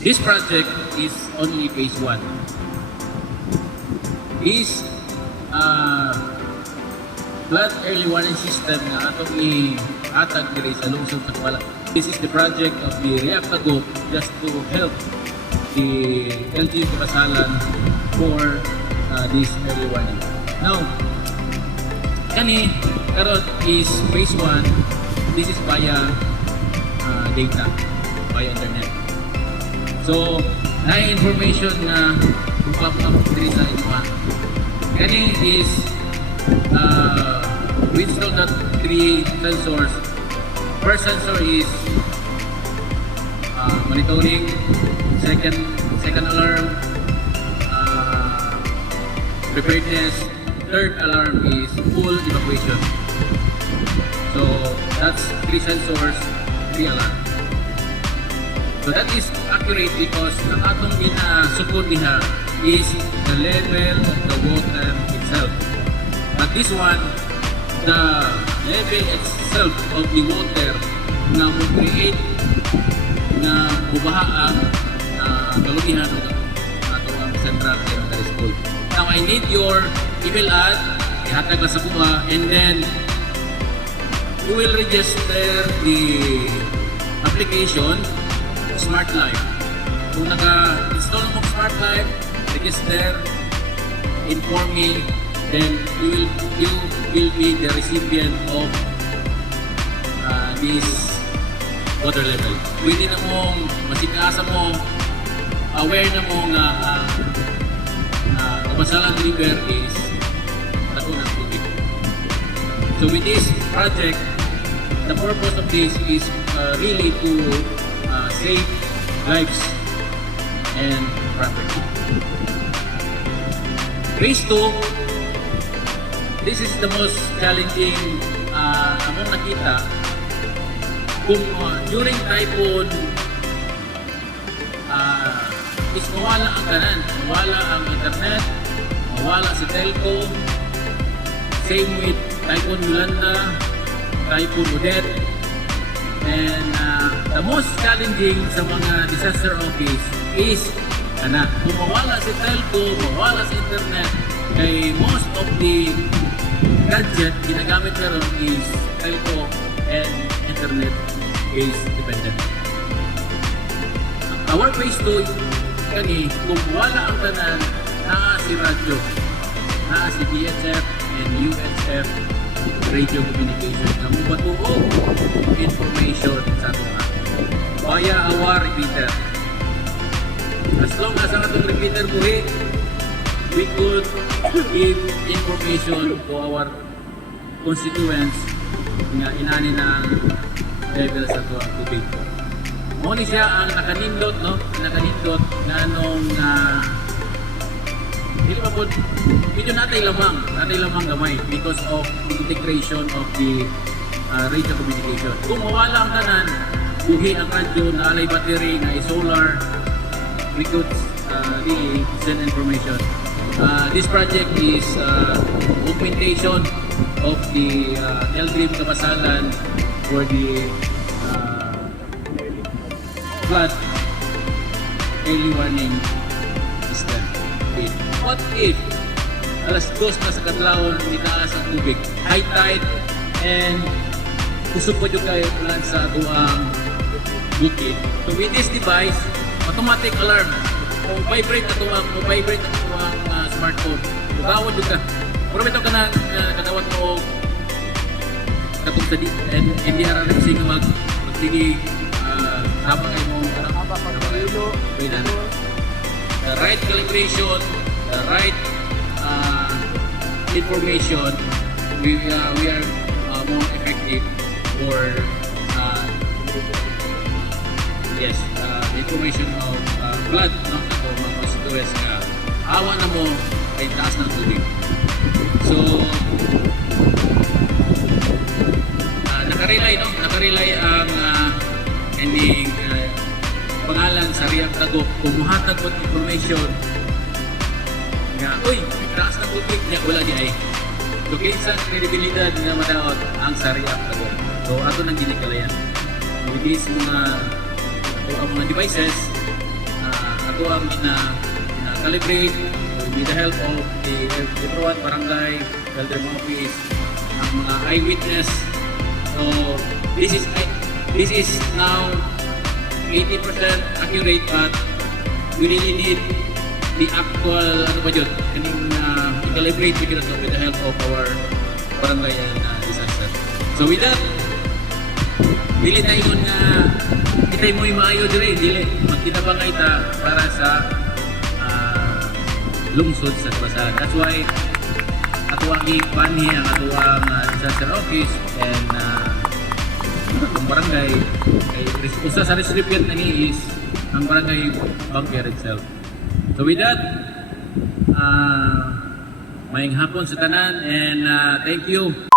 This project is only phase 1. Is flood early warning system na atong i-atag diri sa lungsod sa Kuala. This is the project of the React Group just to help the LGU Kasalan for this early warning. Now, kani karon is phase 1. This is via data, via internet. So, na information na pop up diri sa inyo. Kani is we installed that 3 sensors. First sensor is monitoring, second alarm, preparedness, third alarm is full evacuation. So that's 3 sensors, 3 alarm. So that is accurate because ang atong ina-support niya is the level of the water itself. But this one, the level itself of the water na mo-create na bubaha ang kalubihan ng atong central elementary school. Now I need your email ad, ihatag na sa buha, and then you will register the application Smart Life. Kung naka-install mo Smart Life, register, inform me, then you will be the recipient of this water level. Pwede na mong masikasa mo, aware na mo nga Kapasalan River is tago ng tubig. So with this project, the purpose of this is really to save lives and property. Phase 2, this is the most challenging among nakita kung during typhoon is mawala ang kanan, mawala ang internet, mawala si telco, same with Typhoon Yolanda, Typhoon Odette, and the most challenging sa mga disaster office is kung mawala si telco, mawala si internet, kay most of the gadget ginagamit naroon is telco and internet is dependent. Our phase 2 kani kung wala ang tanan, naa si radyo, naa si DHF and USF radio communication na mubatuo information sa ato via our repeater. As long as ang atong repeater buhi, we could give information to our constituents nga inani ng level sa tubig. Mo ni siya ang nakanindot, no? Nakanindot nga nung hindi pa po medyo natay lamang gamay because of the integration of the radio communication. Kung mawala ang tanan, buhi ang radyo na alay battery na solar, we could really send information. This project is augmentation of the LDRIM Kapasalan for the flood early warning system. What if alas 2 na sa kadlawon itaas ang tubig, high tide, and kusog pa yung kayo plan sa atuang bukid? So with this device, automatic alarm, vibrate atuang smartphone. Tugawad yung ka. Pero ito ka na katawad mo katong sa hindi ararin siya magligi habang kayo mo the right calibration, the right information, we are more effective for information of flood, no? Ito mga constituents nga awa na mo ay taas ng tubig. So nakarelay ang ending pangalan sa React Group kumuhatag mo information nga, uy, taas ng tubig niya, wala di ay. So, kinsa kredibilidad na madaot ang sa React Group. So, ato nang ginikalayan. With these mga devices, ato ang calibrate with the help of the everyone, barangay, Elder Office, ang mga eyewitness. So this is now 80% accurate, but we really need the actual i-calibrate with the help of our barangay and disaster. So with that, dili tayo nga kita'y mo'y maayo dire, dili magkita pa nga ita para sa lungsod sa Kabasalan. That's why atuang ipanhi ang atuang disaster office and ang barangay kay usa sa recipient na ni is ang barangay Bangker itself. So with that, maayong hapon sa tanan and thank you